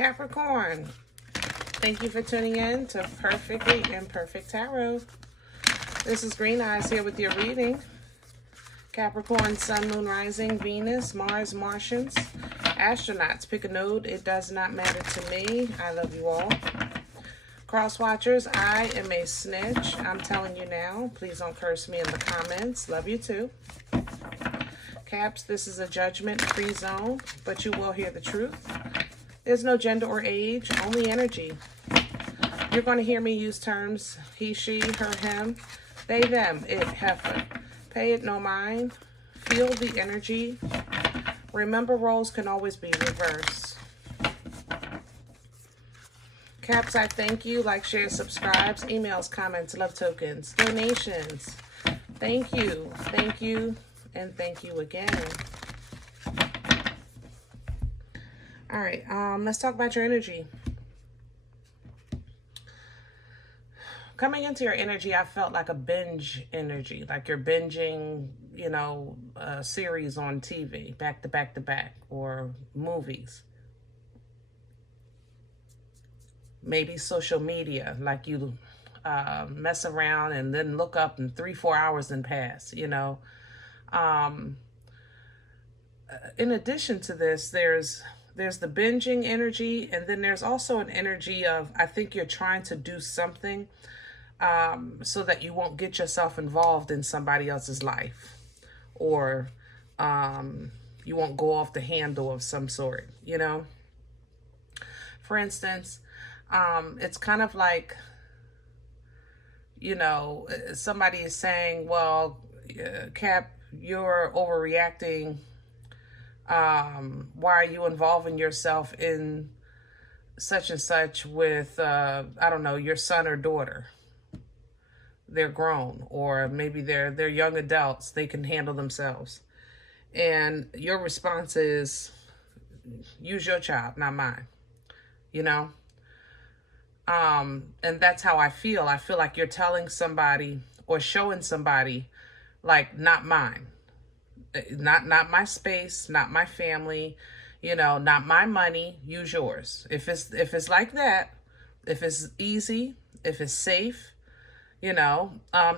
Capricorn, thank you for tuning in to Perfectly Imperfect Tarot. This is Green Eyes here with your reading. Capricorn, Sun, Moon, Rising, Venus, Mars, Martians, astronauts. Pick a node. It does not matter to me. I love you all. Cross watchers, I am a snitch. I'm telling you now. Please don't curse me in the comments. Love you too. Caps, this is a judgment-free zone, but you will hear the truth. There's no gender or age, only energy. You're going to hear me use terms he, she, her, him, they, them, it, heifer. Pay it no mind. Feel the energy. Remember, roles can always be reversed. Caps, I thank you. Like, share, subscribes, emails, comments, love tokens, donations. Thank you, and thank you again. All right, let's talk about your energy. Coming into your energy, I felt like a binge energy, like you're binging, a series on TV, back to back to back, or movies. Maybe social media, like you mess around and then look up and 3-4 hours then pass, In addition to this, there's the binging energy, and then there's also an energy of, I think you're trying to do something so that you won't get yourself involved in somebody else's life, or you won't go off the handle of some sort, For instance, it's kind of like, somebody is saying, well, Cap, you're overreacting. Why are you involving yourself in such and such with, I don't know, your son or daughter? They're grown, or maybe they're young adults. They can handle themselves. And your response is, use your child, not mine, And that's how I feel. I feel like you're telling somebody or showing somebody, like, not mine. Not my space, not my family, not my money, use yours. If it's like that, if it's easy, if it's safe,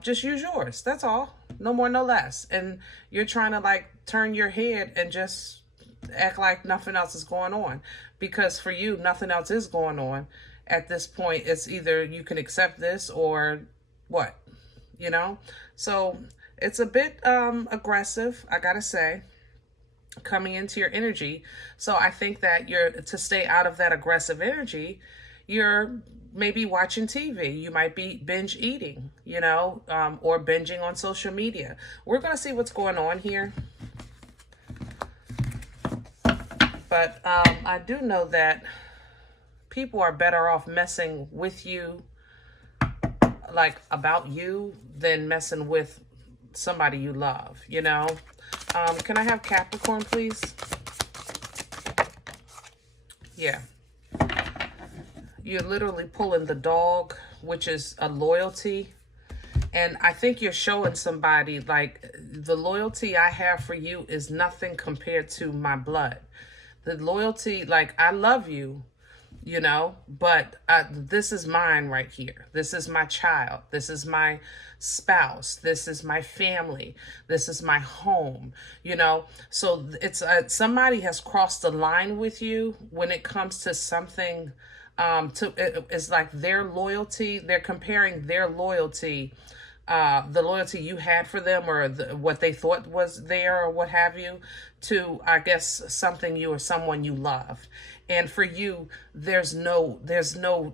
just use yours. That's all. No more, no less. And you're trying to turn your head and just act like nothing else is going on, because for you, nothing else is going on. At this point, it's either you can accept this or what, So it's a bit aggressive, I gotta say, coming into your energy. So I think that to stay out of that aggressive energy, you're maybe watching TV. You might be binge eating, or binging on social media. We're gonna see what's going on here. But I do know that people are better off messing with you, like about you, than messing with somebody you love, Can I have Capricorn, please? Yeah. You're literally pulling the dog, which is a loyalty. And I think you're showing somebody, like, the loyalty I have for you is nothing compared to my blood. The loyalty, like, I love you, but this is mine right here. This is my child. This is my spouse. This is my family. This is my home, So it's somebody has crossed the line with you when it comes to something. It's like their loyalty. They're comparing their loyalty, the loyalty you had for them, or what they thought was there, or what have you, to, I guess, something you or someone you love. And for you, there's no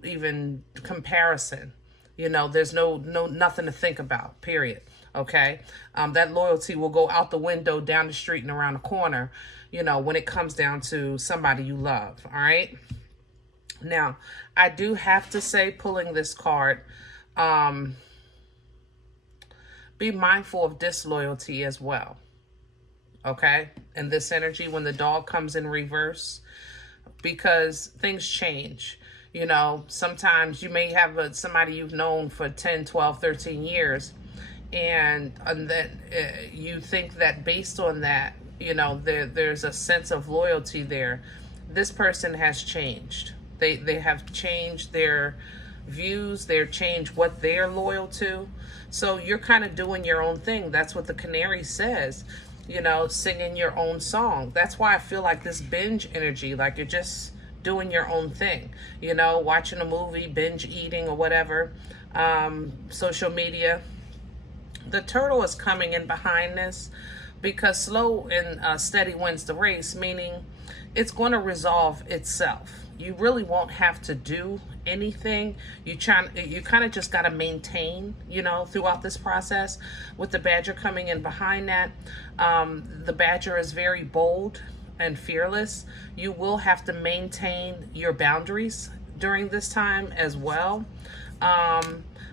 even comparison. There's nothing to think about, period. Okay. That loyalty will go out the window, down the street, and around the corner, when it comes down to somebody you love. All right. Now, I do have to say, pulling this card, be mindful of disloyalty as well. Okay. And this energy, when the dog comes in reverse, because things change. Sometimes you may have somebody you've known for 10, 12, 13 years, and then you think that based on that, there's a sense of loyalty there. this person has changed. They have changed their views, they've changed what they're loyal to. So you're kind of doing your own thing. That's what the canary says, you know, singing your own song. That's why I feel like this binge energy, like you're just doing your own thing, you know, watching a movie, binge eating or whatever, social media. The turtle is coming in behind this because slow and steady wins the race, meaning it's going to resolve itself. You really won't have to do anything. You kind of just got to maintain, you know, throughout this process. With the badger coming in behind that, the badger is very bold and fearless. You will have to maintain your boundaries during this time as well.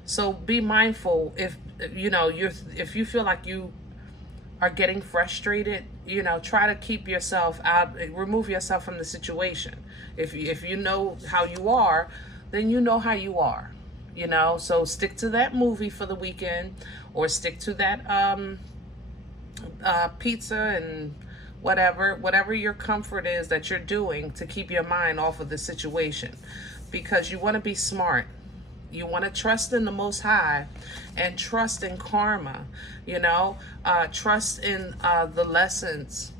So be mindful if you know if you feel like you are getting frustrated, you know, try to keep yourself out, remove yourself from the situation. If you know how you are, then you know how you are, you know. So stick to that movie for the weekend, or stick to that pizza and whatever your comfort is that you're doing to keep your mind off of the situation, because you want to be smart. You want to trust in the Most High and trust in karma, you know, trust in the lessons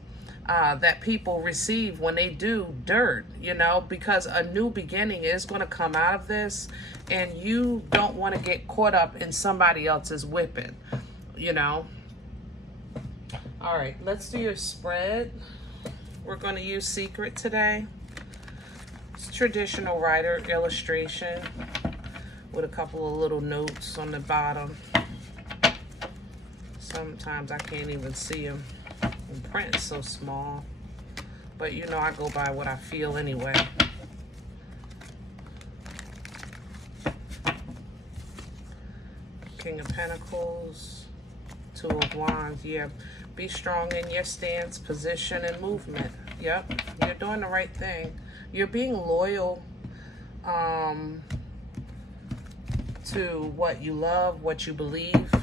that people receive when they do dirt, you know, because a new beginning is going to come out of this, and you don't want to get caught up in somebody else's whipping, you know. All right, let's do your spread. We're going to use Secret today. It's traditional writer illustration with a couple of little notes on the bottom. Sometimes I can't even see them. The print is so small. But you know I go by what I feel anyway. King of Pentacles, Two of Wands. Yeah, be strong in your stance, position, and movement. Yep, you're doing the right thing. You're being loyal to what you love, what you believe,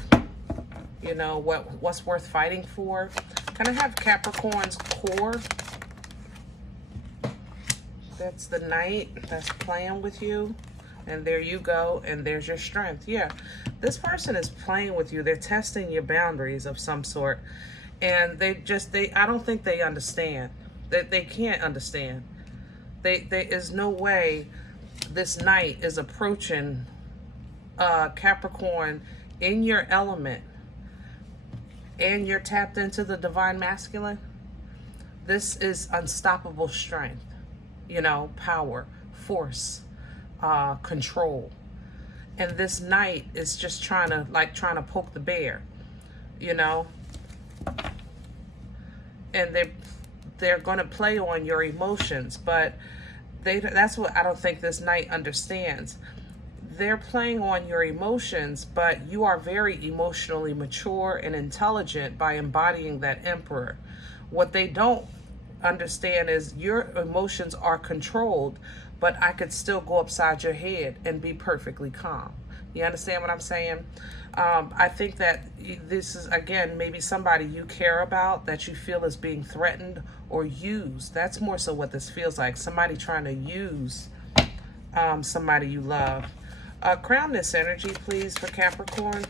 you know, what's worth fighting for. Kind of have Capricorn's core. That's the Knight that's playing with you. And there you go. And there's your strength. Yeah, this person is playing with you. They're testing your boundaries of some sort. And I don't think they understand. They can't understand. There is no way this Knight is approaching Capricorn in your element, and you're tapped into the divine masculine. This is unstoppable strength, you know, power, force, control. And this Knight is just trying to poke the bear, you know. And they're going to play on your emotions, but that's what I don't think this Knight understands. They're playing on your emotions, but you are very emotionally mature and intelligent by embodying that Emperor. What they don't understand is your emotions are controlled, but I could still go upside your head and be perfectly calm. You understand what I'm saying? I think that this is, again, maybe somebody you care about that you feel is being threatened or used. That's more so what this feels like. Somebody trying to use somebody you love. Crown this energy, please, for Capricorn.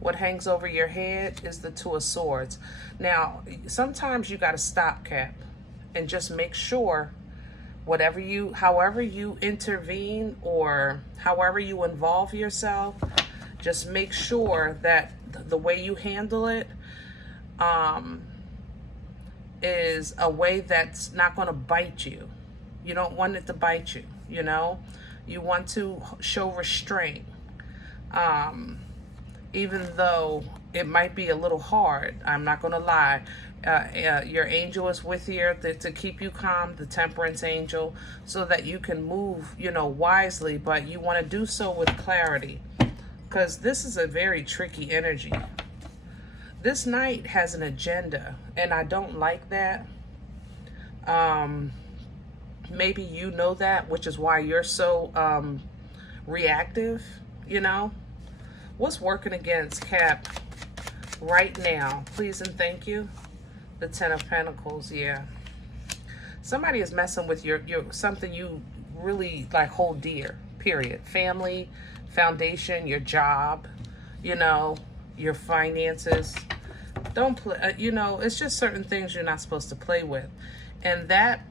What hangs over your head is the Two of Swords. Now, sometimes you got to stop, Cap, and just make sure however you intervene or however you involve yourself, just make sure that the way you handle it is a way that's not going to bite you. You don't want it to bite you, you know? You want to show restraint. Even though it might be a little hard, I'm not going to lie. Your angel is with you to keep you calm, the Temperance angel, so that you can move, you know, wisely, but you want to do so with clarity, because this is a very tricky energy. This Knight has an agenda, and I don't like that. Maybe you know that, which is why you're so reactive, you know. What's working against Cap right now? Please and thank you. The Ten of Pentacles, yeah. Somebody is messing with your something you really like hold dear, period. Family, foundation, your job, you know, your finances. Don't play, you know, it's just certain things you're not supposed to play with. And that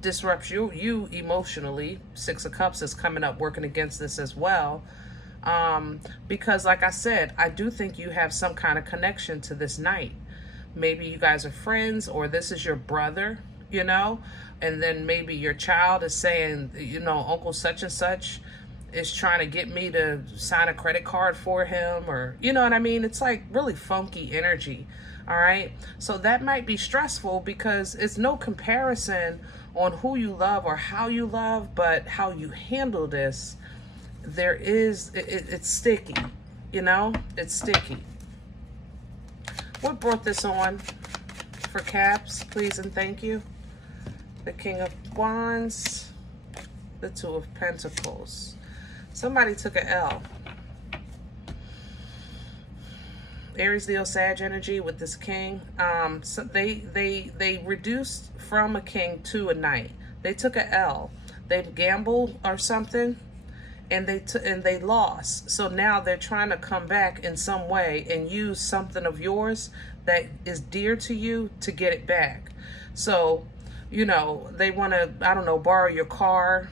disrupts you emotionally. Six of Cups is coming up working against this as well. Because like I said, I do think you have some kind of connection to this knight. Maybe you guys are friends, or this is your brother, you know, and then maybe your child is saying, you know, Uncle such and such is trying to get me to sign a credit card for him, or, you know what I mean? It's like really funky energy. All right. So that might be stressful because it's no comparison on who you love or how you love, but how you handle this. There is, it's sticky, you know, it's sticky. What brought this on for Caps, please and thank you? The King of Wands, the Two of Pentacles. Somebody took an L. Aries, Leo, Sag energy with this king. So they reduced from a king to a knight. They took an L. They gambled or something, and they lost. So now they're trying to come back in some way and use something of yours that is dear to you to get it back. So, you know, they want to, I don't know, borrow your car,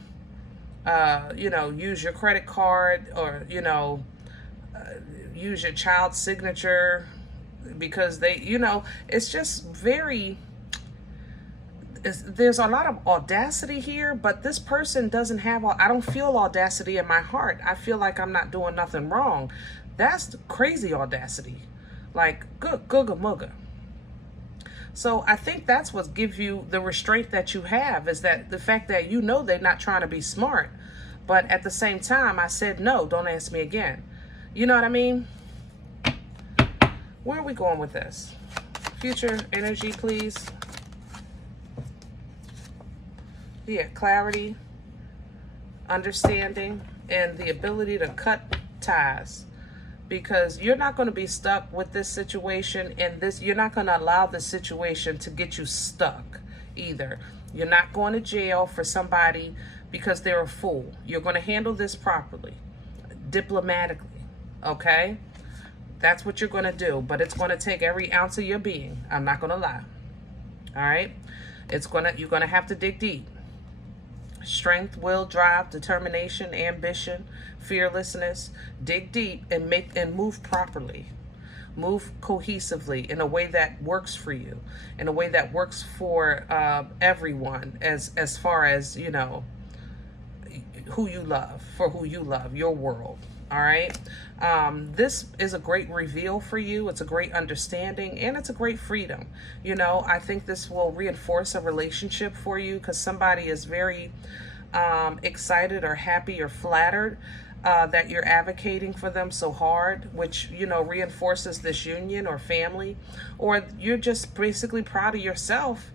you know, use your credit card, or, you know, use your child's signature, because they, you know, it's just very, there's a lot of audacity here, but this person doesn't have, I don't feel audacity in my heart. I feel like I'm not doing nothing wrong. That's crazy audacity. Like, good, googa mooga. So I think that's what gives you the restraint that you have, is that the fact that you know they're not trying to be smart, but at the same time, I said, no, don't ask me again. You know what I mean? Where are we going with this? Future energy, please. Yeah, clarity, understanding, and the ability to cut ties. Because you're not going to be stuck with this situation, and this, you're not going to allow this situation to get you stuck either. You're not going to jail for somebody because they're a fool. You're going to handle this properly, diplomatically, okay? That's what you're going to do, but it's going to take every ounce of your being. I'm not going to lie. All right? You're going to have to dig deep. Strength, will, drive, determination, ambition, fearlessness. Dig deep and move properly. Move cohesively in a way that works for you, in a way that works for everyone, as far as, you know, who you love, for who you love, your world. All right. This is a great reveal for you. It's a great understanding, and it's a great freedom. You know, I think this will reinforce a relationship for you, because somebody is very excited or happy or flattered that you're advocating for them so hard, which, you know, reinforces this union or family. Or you're just basically proud of yourself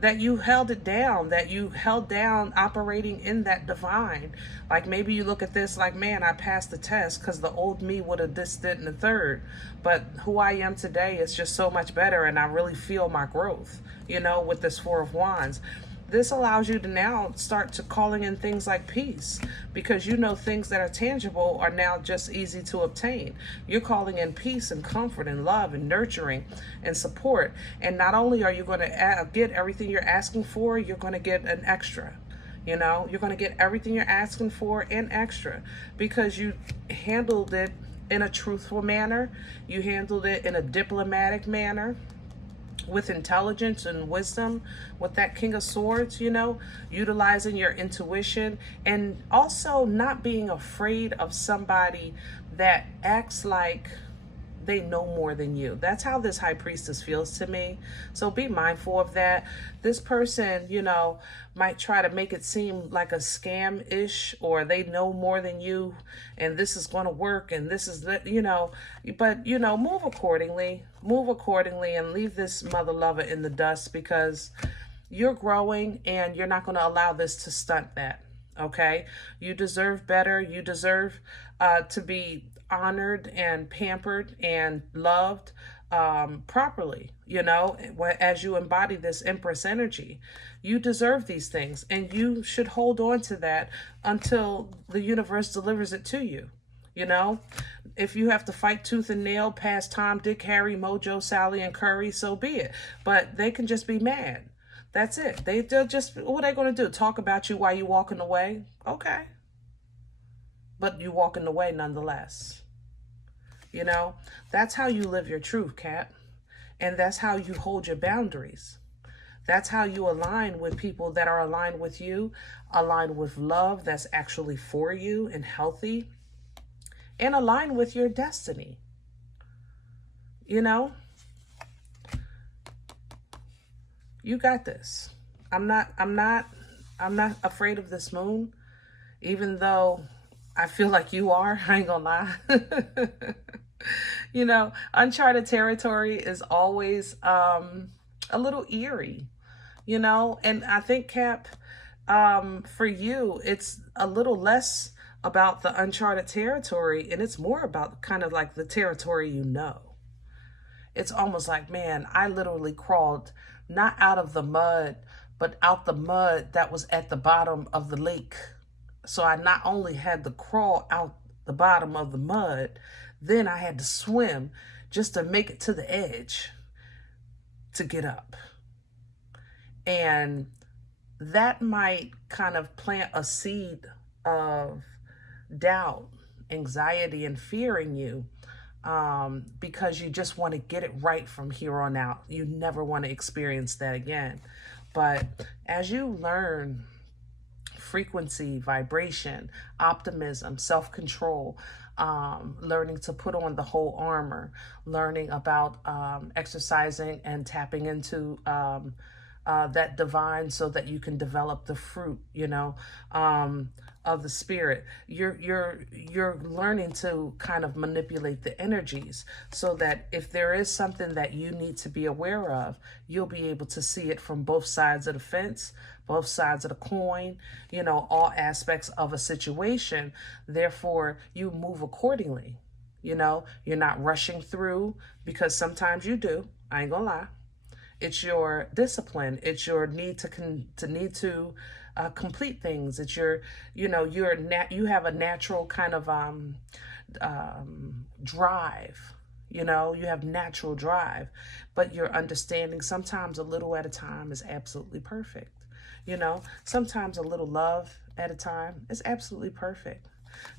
that you held it down, that you held down operating in that divine. Like, maybe you look at this like, man, I passed the test because the old me would have this, that, and the third. But who I am today is just so much better, and I really feel my growth, you know, with this Four of Wands. This allows you to now start to calling in things like peace, because you know things that are tangible are now just easy to obtain. You're calling in peace and comfort and love and nurturing and support. And not only are you going to get everything you're asking for, you're going to get an extra. You know, you're going to get everything you're asking for and extra, because you handled it in a truthful manner. You handled it in a diplomatic manner, with intelligence and wisdom, with that King of Swords, you know, utilizing your intuition, and also not being afraid of somebody that acts like they know more than you. That's how this High Priestess feels to me. So be mindful of that. This person, you know, might try to make it seem like a scam-ish, or they know more than you, and this is going to work, and this is, you know, but, you know, move accordingly, and leave this mother lover in the dust, because you're growing, and you're not going to allow this to stunt that. Okay? You deserve better. You deserve to be honored and pampered and loved properly, you know, as you embody this Empress energy. You deserve these things, and you should hold on to that until the universe delivers it to you. You know, if you have to fight tooth and nail past Tom, Dick, Harry, Mojo, Sally, and Curry, so be it. But they can just be mad. That's it. They'll just, what are they going to do? Talk about you while you're walking away? Okay. But you walking away nonetheless. You know, that's how you live your truth, Cat. And that's how you hold your boundaries. That's how you align with people that are aligned with you, align with love that's actually for you and healthy, and align with your destiny. You know, you got this. I'm not afraid of this moon, even though I feel like you are. I ain't gonna lie. You know, uncharted territory is always a little eerie, you know, and I think, Cap, for you, it's a little less about the uncharted territory, and it's more about kind of like the territory you know. It's almost like, man, I literally crawled not out of the mud, but out the mud that was at the bottom of the lake. So I not only had to crawl out the bottom of the mud, then I had to swim just to make it to the edge to get up. And that might kind of plant a seed of doubt, anxiety, and fear in you, because you just want to get it right from here on out. You never want to experience that again. But as you learn frequency, vibration, optimism, self-control, learning to put on the whole armor, learning about exercising and tapping into that divine so that you can develop the fruit, you know, of the spirit. You're learning to kind of manipulate the energies so that if there is something that you need to be aware of, you'll be able to see it from both sides of the fence, both sides of the coin, you know, all aspects of a situation. Therefore, you move accordingly. You know, you're not rushing through, because sometimes you do. I ain't gonna lie. It's your discipline. It's your need to complete things. It's your, you know, you have a natural kind of drive. You know, you have natural drive, but your understanding sometimes a little at a time is absolutely perfect. You know, sometimes a little love at a time is absolutely perfect.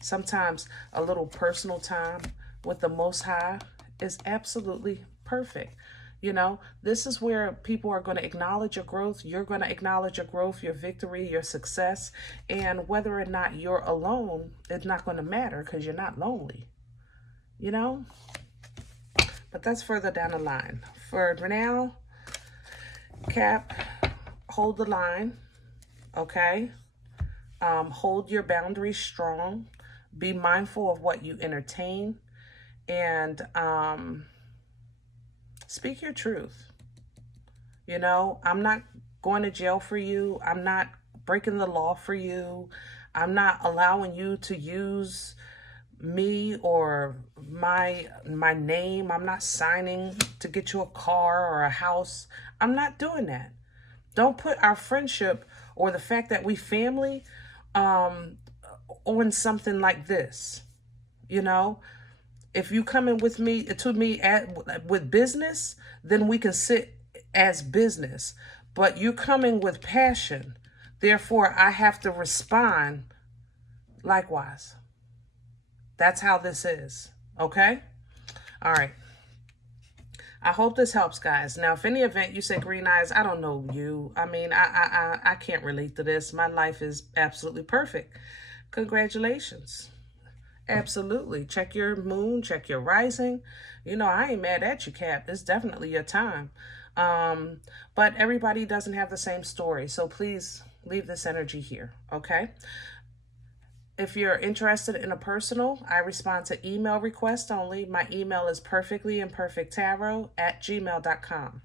Sometimes a little personal time with the Most High is absolutely perfect. You know, this is where people are going to acknowledge your growth. You're going to acknowledge your growth, your victory, your success. And whether or not you're alone, it's not going to matter because you're not lonely. You know? But that's further down the line. For now, Cap, hold the line. Okay? Hold your boundaries strong. Be mindful of what you entertain. And speak your truth. You know, I'm not going to jail for you. I'm not breaking the law for you. I'm not allowing you to use me or my name. I'm not signing to get you a car or a house. I'm not doing that. Don't put our friendship or the fact that we family on something like this. You know, if you come in with me with business, then we can sit as business. But you're coming with passion. Therefore, I have to respond likewise. That's how this is. Okay? All right. I hope this helps, guys. Now, if any event you say green eyes, I don't know you. I mean, I can't relate to this. My life is absolutely perfect. Congratulations. Absolutely. Check your moon, check your rising. You know, I ain't mad at you, Cap. It's definitely your time. But everybody doesn't have the same story. So please leave this energy here. Okay? If you're interested in a personal, I respond to email requests only. My email is perfectlyimperfecttarot@gmail.com.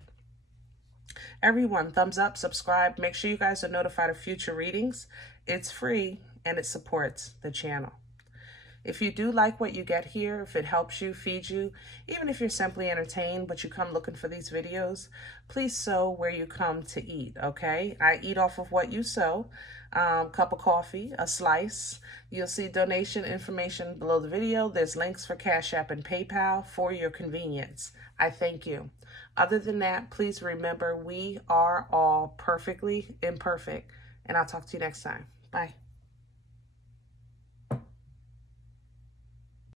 Everyone, thumbs up, subscribe. Make sure you guys are notified of future readings. It's free and it supports the channel. If you do like what you get here, if it helps you, feeds you, even if you're simply entertained, but you come looking for these videos, please sow where you come to eat, okay? I eat off of what you sow. Cup of coffee, a slice. You'll see donation information below the video. There's links for Cash App and PayPal for your convenience. I thank you. Other than that, please remember we are all perfectly imperfect. And I'll talk to you next time. Bye.